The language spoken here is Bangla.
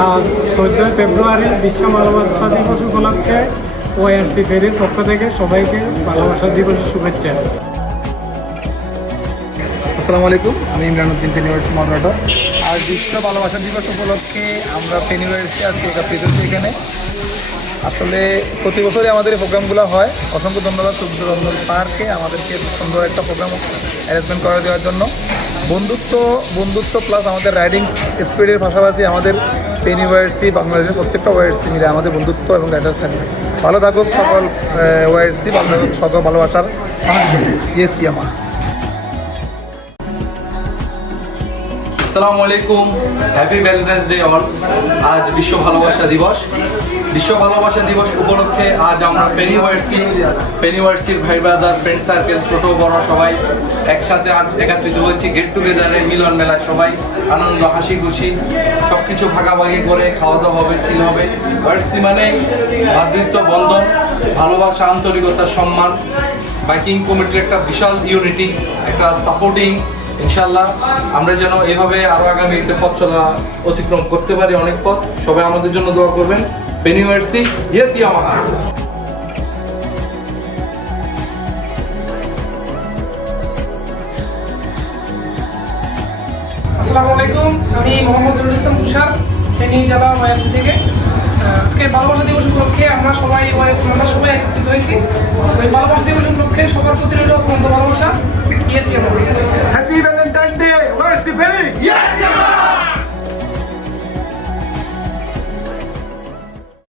আজ 14 ফেব্রুয়ারি বিশ্ব ভালোবাসা দিবস উপলক্ষে ওআইআরসি ফেরির পক্ষ থেকে সবাইকে ভালোবাসা দিবসের শুভেচ্ছা। আসসালামু আলাইকুম, আমি ইমরান উদ্দিন ফেনীওয়ার্সি মডারেটর। আজ বিশ্ব ভালোবাসা দিবস উপলক্ষে আমরা ফেনীওয়ার্সি আজকে একত্রিত হচ্ছি এখানে। আসলে প্রতি বছরই আমাদের এই প্রোগ্রামগুলো হয়। অসংখ্য ধন্যবাদ সুন্দর পার্কে আমাদেরকে সুন্দর একটা প্রোগ্রাম অ্যারেঞ্জমেন্ট করে দেওয়ার জন্য। বন্ধুত্ব প্লাস আমাদের রাইডিং স্পিডের পাশাপাশি আমাদের ফেনীওয়ার্সি বাংলাদেশের প্রত্যেকটা ওয়াইআরসি মিলে আমাদের বন্ধুত্ব এবং রাইডার্স থাকবে। ভালো থাকুক সকল ওয়াইআরসি, ভালো থাকুক সকল ভালোবাসার ইয়েসি আমার। আসসালামু আলাইকুম, হ্যাপি ভ্যালেন্টাইন্স ডে অল। আজ বিশ্ব ভালোবাসা দিবস। বিশ্ব ভালোবাসা দিবস উপলক্ষে আজ আমরা ফেনীওয়ার্সির ভাই ব্রাদার, ফ্রেন্ড সার্কেল, ছোট বড় সবাই একসাথে আজ একত্রিত হয়েছি। গেট টুগেদারে, মিলন মেলায় সবাই আনন্দ, হাসি খুশি সব কিছু ভাগাভাগি করে খাওয়া দাওয়া হবে, চিল হবে। ওয়ার্সি মানে ভ্রাতৃত্ব বন্ধন, ভালোবাসা, আন্তরিকতা, সম্মান। বাইকিং কমিটির একটা বিশাল ইউনিটি, একটা সাপোর্টিং। ইনশাল্লাহ আমরা যেন এভাবে আরো আগামীতে পথ চলা অতিক্রম করতে পারি, অনেক পথ। সবাই আমাদের জন্য দোয়া করবেন। ফেনীওয়ার্সি, ইয়েস ইয়ামাহা। আসসালামু আলাইকুম, আমি মোহাম্মদ নুরুল ইসলাম তুষার, ফেনী জেলা ওআইআরসি থেকে। আজকে ভালোবাসা দিবস উপলক্ষে আমরা সবাই ওআইআরসি মেম্বার সবাই একত্রিত হয়েছি। ওই ভালোবাসা দিবস উপলক্ষে সবার প্রতি রইল বন্ধু ভালোবাসা। Yes Yamaha. Happy Valentine day YRC Feni.